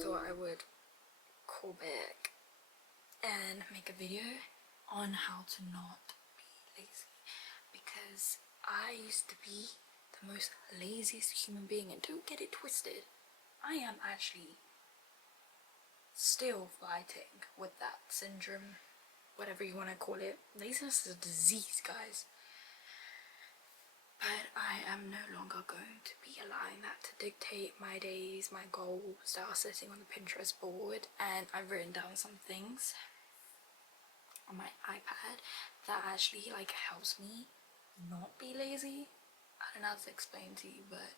thought I would call back and make a video on how to not be lazy, because I used to be the most laziest human being, and don't get it twisted, I am actually still fighting with that syndrome, whatever you want to call it. Laziness is a disease, guys. But I am no longer going to be allowing that to dictate my days, my goals that are sitting on the Pinterest board. And I've written down some things on my iPad that actually like helps me not be lazy. I don't know how to explain to you, but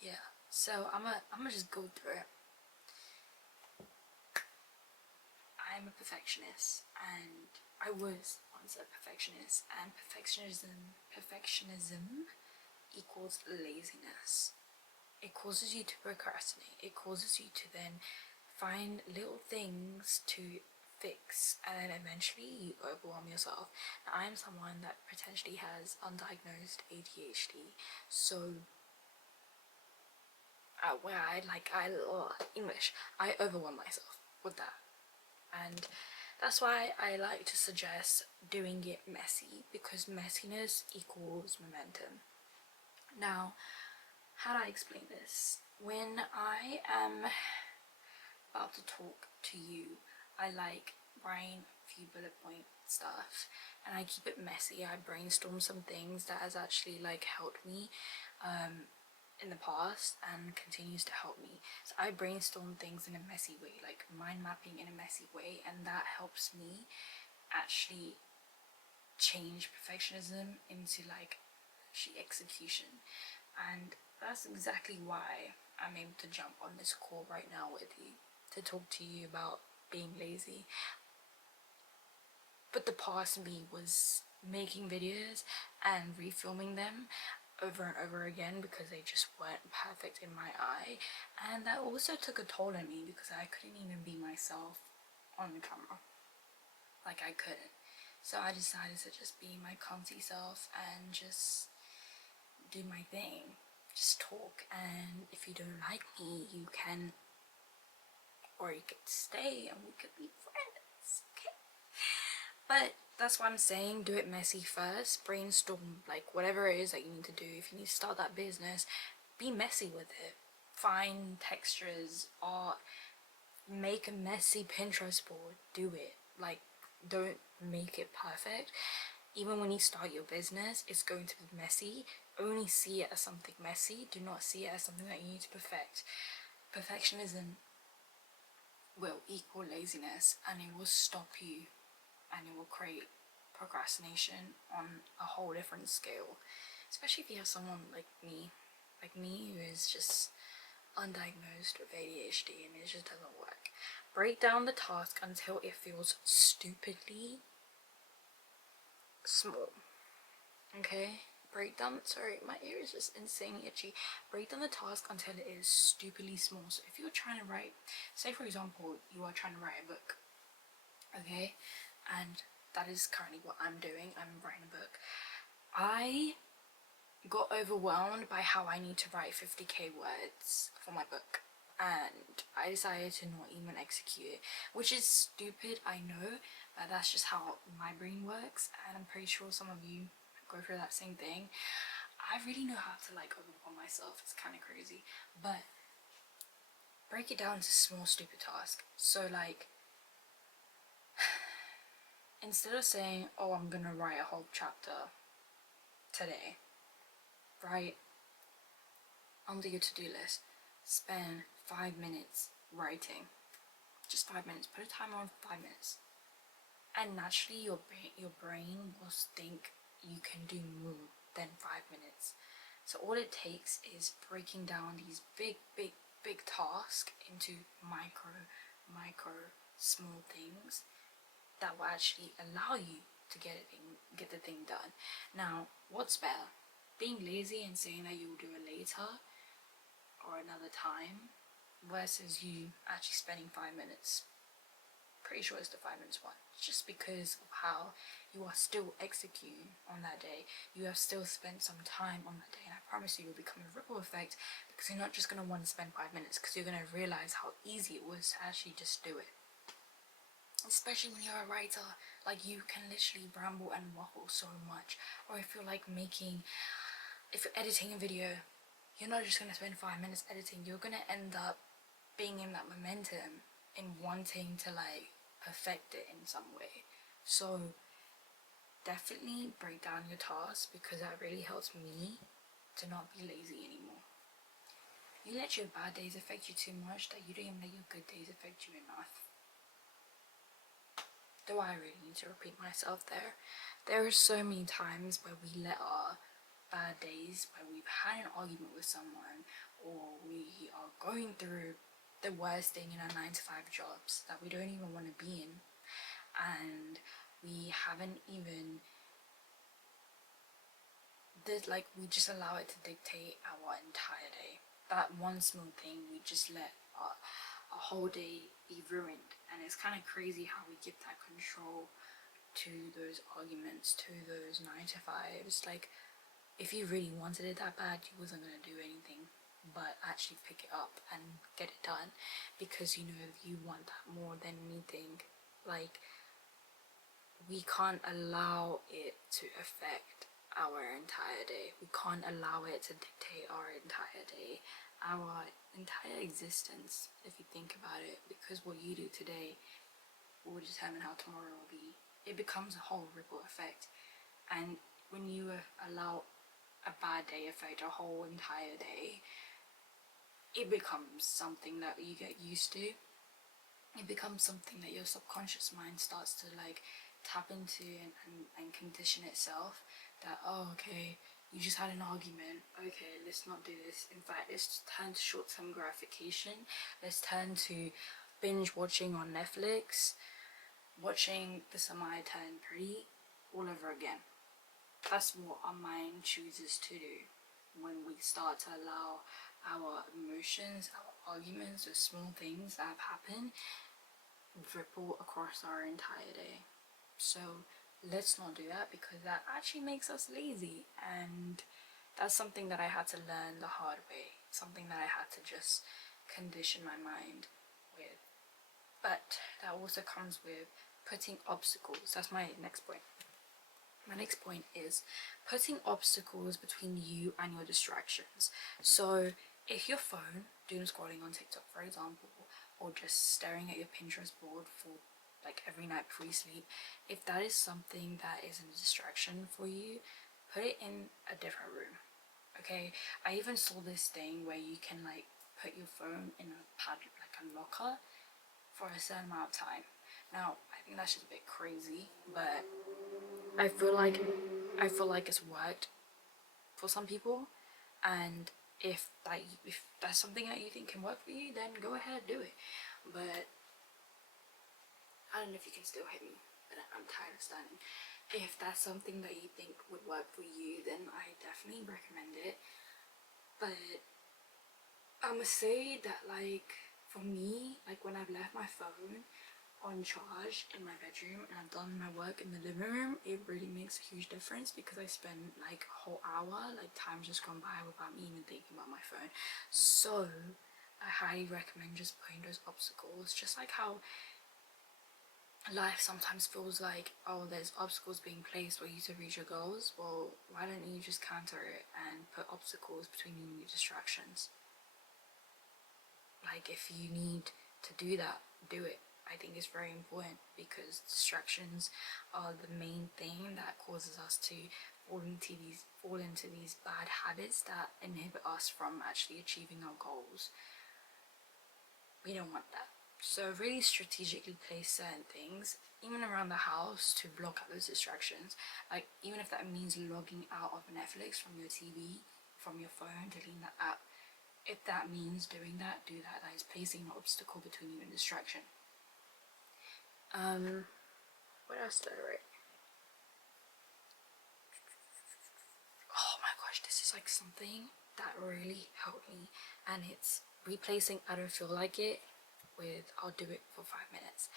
yeah. So I'm gonna just go through it. I'm a perfectionist, and I was once a perfectionist, and perfectionism equals laziness. It causes you to procrastinate. It causes you to then find little things to fix, and then eventually you overwhelm yourself. Now, I am someone that potentially has undiagnosed ADHD, so I overwhelm myself with that. And that's why I like to suggest doing it messy, because messiness equals momentum. Now, how do I explain this? When I am about to talk to you, I like writing a few bullet point stuff, and I keep it messy. I brainstorm some things that has actually like helped me in the past and continues to help me. So I brainstorm things in a messy way, like mind mapping in a messy way, and that helps me actually change perfectionism into like actually execution. And that's exactly why I'm able to jump on this call right now with you to talk to you about being lazy. But the past me was making videos and refilming them over and over again because they just weren't perfect in my eye, and that also took a toll on me because I couldn't even be myself on the camera. Like, I couldn't. So I decided to just be my comfy self and just do my thing, just talk, and if you don't like me, you can, or you could stay and we could be friends, okay? But that's what I'm saying, do it messy first, brainstorm like whatever it is that you need to do. If you need to start that business, be messy with it, find textures, art, make a messy Pinterest board, do it. Like, don't make it perfect. Even when you start your business, it's going to be messy. Only see it as something messy, do not see it as something that you need to perfect. Perfectionism will equal laziness, and it will stop you, and it will create procrastination on a whole different scale, especially if you have someone like me who is just undiagnosed with ADHD and it just doesn't work. Break down the task until it feels stupidly small. Okay? Sorry, my ear is just insanely itchy. Break down the task until it is stupidly small. So if you're trying to write, say for example, you are trying to write a book, okay? And that is currently what I'm doing. I'm writing a book. I got overwhelmed by how I need to write 50k words for my book, and I decided to not even execute it, which is stupid, I know, but that's just how my brain works, and I'm pretty sure some of you go through that same thing. I really know how to like overwhelm myself. It's kind of crazy, but break it down to small stupid tasks. So like, instead of saying, oh, I'm gonna write a whole chapter today, write on your to-do list, spend 5 minutes writing, just 5 minutes, put a timer on 5 minutes, and naturally your brain will think you can do more than 5 minutes. So all it takes is breaking down these big tasks into micro small things that will actually allow you to get the thing done. Now, what's better, being lazy and saying that you will do it later or another time, versus you actually spending 5 minutes pretty sure it's the 5 minutes one, just because of how you are still executing on that day. You have still spent some time on that day, and I promise you, you'll become a ripple effect, because you're not just going to want to spend 5 minutes, because you're going to realize how easy it was to actually just do it. Especially when you're a writer, like, you can literally ramble and waffle so much. Or if you're like if you're editing a video, you're not just going to spend 5 minutes editing, you're going to end up being in that momentum and wanting to like perfect it in some way. So definitely break down your tasks, because that really helps me to not be lazy anymore. You let your bad days affect you too much that you don't even let your good days affect you enough. Do I really need to repeat myself there? There are so many times where we let our bad days, where we've had an argument with someone, or we are going through the worst thing in our 9 to 5 jobs that we don't even want to be in, and we haven't even we just allow it to dictate our entire day. That one small thing, we just let our whole day be ruined. And it's kind of crazy how we give that control to those arguments, to those 9 to 5s. Like, if you really wanted it that bad, you wasn't going to do anything but actually pick it up and get it done, because you know you want that more than anything. Like, we can't allow it to affect our entire day. We can't allow it to dictate our entire day, our entire existence, if you think about it, because what you do today will determine how tomorrow will be. It becomes a whole ripple effect, and when you allow a bad day affect a whole entire day, it becomes something that you get used to. It becomes something that your subconscious mind starts to like tap into and condition itself, that, oh, okay, you just had an argument, okay, let's not do this. In fact, let's turn to short-term gratification. Let's turn to binge watching on Netflix, watching The Semi Turn Pretty all over again. That's what our mind chooses to do when we start to allow our emotions, our arguments, the small things that have happened ripple across our entire day. So let's not do that, because that actually makes us lazy, and that's something that I had to learn the hard way, something that I had to just condition my mind with. But that also comes with putting obstacles. That's my next point. My next point is putting obstacles between you and your distractions. So if your phone, doom scrolling on TikTok for example, or just staring at your Pinterest board for like every night before you sleep, if that is something that is a distraction for you, put it in a different room. Okay, I even saw this thing where you can like put your phone in a pad, like a locker, for a certain amount of time. Now I think that's just a bit crazy, but I feel like it's worked for some people, and if that's something that you think can work for you, then go ahead, do it. But I don't know if you can still hear me, but I'm tired of standing. If that's something that you think would work for you, then I definitely recommend it. But I must say that, like, for me, like, when I've left my phone on charge in my bedroom and I've done my work in the living room, it really makes a huge difference, because I spend like a whole hour, like, time just gone by without me even thinking about my phone. So I highly recommend just putting those obstacles, just like how life sometimes feels like, oh, there's obstacles being placed for you to reach your goals. Well, why don't you just counter it and put obstacles between you and your distractions? Like, if you need to do that, do it. I think it's very important, because distractions are the main thing that causes us to fall into these bad habits that inhibit us from actually achieving our goals. We don't want that. So really strategically place certain things, even around the house, to block out those distractions. Like, even if that means logging out of Netflix from your TV, from your phone, deleting that app. If that means doing that, do that. That is placing an obstacle between you and distraction. What else did I write? Oh my gosh, this is like something that really helped me, and it's replacing I don't feel like it with I'll do it for 5 minutes.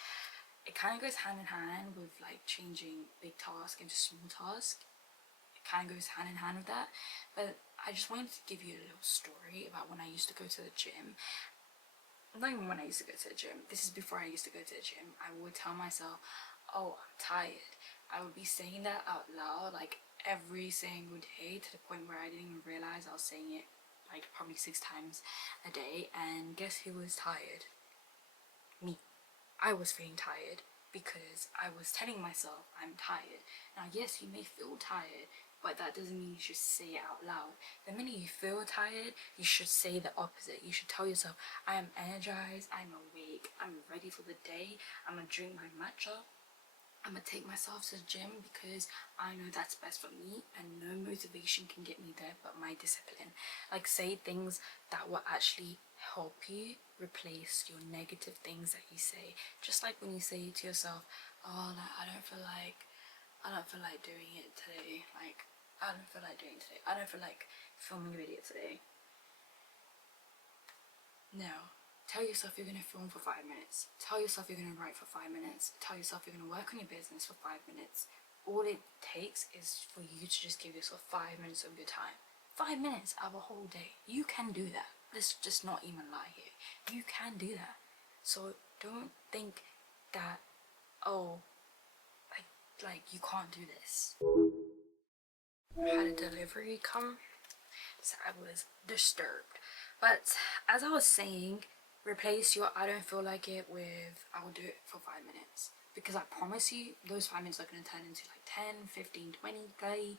it kind of goes hand in hand with like changing big task into small task. It kind of goes hand in hand with that. But I just wanted to give you a little story about when I used to go to the gym. Not even when I used to go to the gym. This is before I used to go to the gym. I would tell myself, oh, I'm tired. I would be saying that out loud like every single day, to the point where I didn't even realize I was saying it like probably 6 times a day. And guess who was tired? Me. I was feeling tired because I was telling myself I'm tired. Now, yes, you may feel tired, but that doesn't mean you should say it out loud. The minute you feel tired, you should say the opposite. You should tell yourself, I am energized, I'm awake, I'm ready for the day, I'm gonna drink my matcha, I'm gonna take myself to the gym because I know that's best for me, and no motivation can get me there but my discipline. Like, say things that will actually help you replace your negative things that you say. Just like when you say to yourself, oh, like, I don't feel like doing it today. Like, I don't feel like doing it today. I don't feel like filming a video today. No. Tell yourself you're going to film for 5 minutes. Tell yourself you're going to write for 5 minutes. Tell yourself you're going to work on your business for 5 minutes. All it takes is for you to just give yourself 5 minutes of your time. 5 minutes out of a whole day. You can do that. Let's just not even lie here. You can do that. So don't think that, oh, like you can't do this. I had a delivery come, so I was disturbed. But as I was saying, replace your I don't feel like it with I will do it for 5 minutes. Because I promise you, those 5 minutes are going to turn into like 10, 15, 20, 30.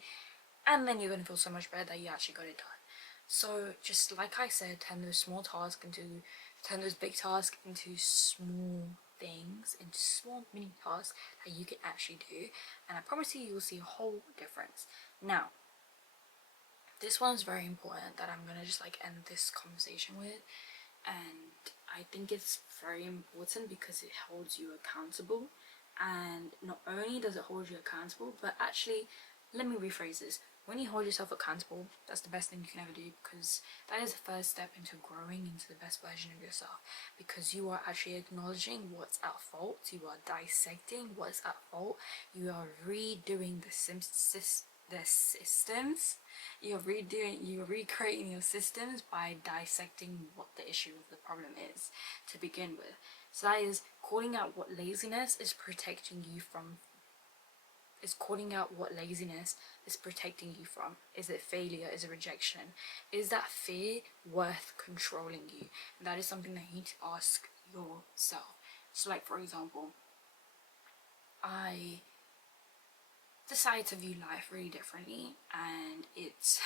And then you're going to feel so much better that you actually got it done. So just like I said, turn those big tasks into small things, into small mini tasks that you can actually do. And I promise you, you'll see a whole difference. Now, this one's very important that I'm gonna just like end this conversation with, and I think it's very important because it holds you accountable. And not only does it hold you accountable, but actually, let me rephrase this. When you hold yourself accountable, that's the best thing you can ever do, because that is the first step into growing into the best version of yourself, because you are actually acknowledging what's at fault, you are dissecting what's at fault, you are redoing the systems, you're recreating your systems by dissecting what the issue of the problem is to begin with. So that is calling out what laziness is protecting you from. Is calling out what laziness is protecting you from. Is it failure? Is it rejection? Is that fear worth controlling you? And that is something that you need to ask yourself. So like, for example, I decided to view life really differently, and it's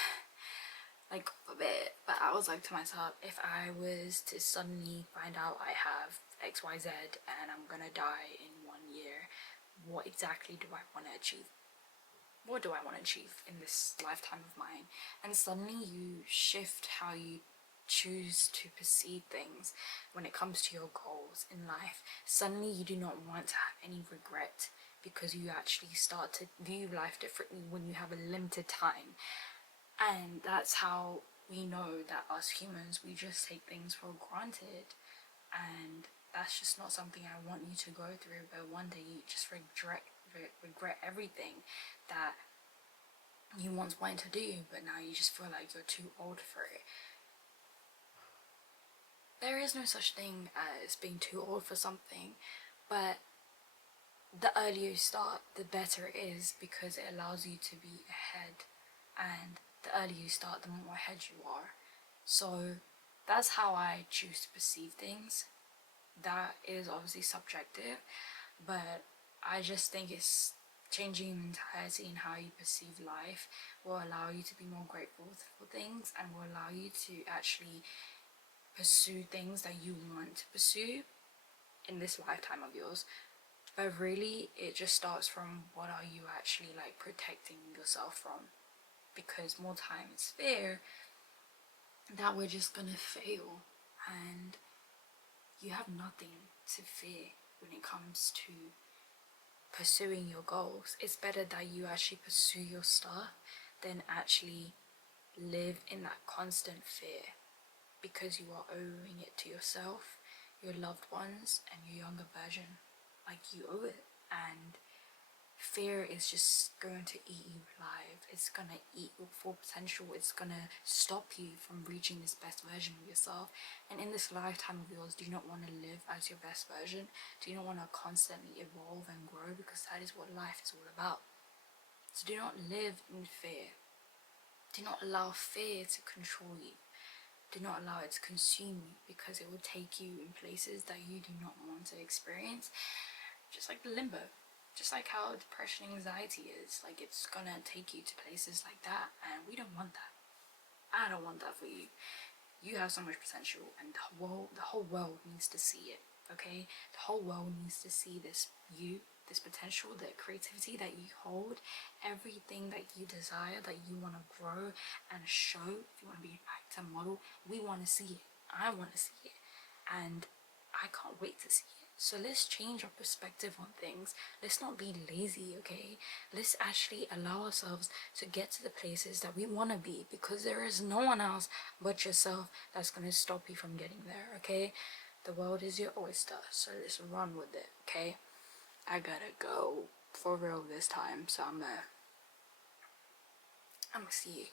like a bit, but I was like to myself, if I was to suddenly find out I have XYZ and I'm gonna die in 1 year, what exactly do I want to achieve? What do I want to achieve in this lifetime of mine? And suddenly you shift how you choose to perceive things when it comes to your goals in life. Suddenly you do not want to have any regret, because you actually start to view life differently when you have a limited time. And that's how we know that us humans, we just take things for granted. And that's just not something I want you to go through, but one day you just regret everything that you once wanted to do, but now you just feel like you're too old for it. There is no such thing as being too old for something, but the earlier you start, the better it is, because it allows you to be ahead, and the earlier you start, the more ahead you are. So that's how I choose to perceive things. That is obviously subjective, but I just think it's changing your mentality in how you perceive life will allow you to be more grateful for things, and will allow you to actually pursue things that you want to pursue in this lifetime of yours. But really, it just starts from what are you actually like protecting yourself from, because more time it's fear that we're just gonna fail, and you have nothing to fear when it comes to pursuing your goals. It's better that you actually pursue your stuff than actually live in that constant fear, because you are owing it to yourself, your loved ones, and your younger version. like you owe it. And fear is just going to eat you alive. It's gonna eat your full potential. It's gonna stop you from reaching this best version of yourself. And in this lifetime of yours, do you not want to live as your best version? Do you not want to constantly evolve and grow? Because that is what life is all about. So do not live in fear. Do not allow fear to control you. Do not allow it to consume you, because it will take you in places that you do not want to experience. Just like the limbo. Just like how depression and anxiety is. Like, it's gonna take you to places like that, and we don't want that. I don't want that for you. You have so much potential, and the whole world needs to see it. Okay, the whole world needs to see this this potential, the creativity that you hold, everything that you desire, that you want to grow and show. If you want to be an actor, model, we want to see it. I want to see it, and I can't wait to see it. So let's change our perspective on things. Let's not be lazy, okay? Let's actually allow ourselves to get to the places that we want to be, because there is no one else but yourself that's going to stop you from getting there, okay? The world is your oyster, so let's run with it, okay? I gotta go for real this time, so I'm gonna see you.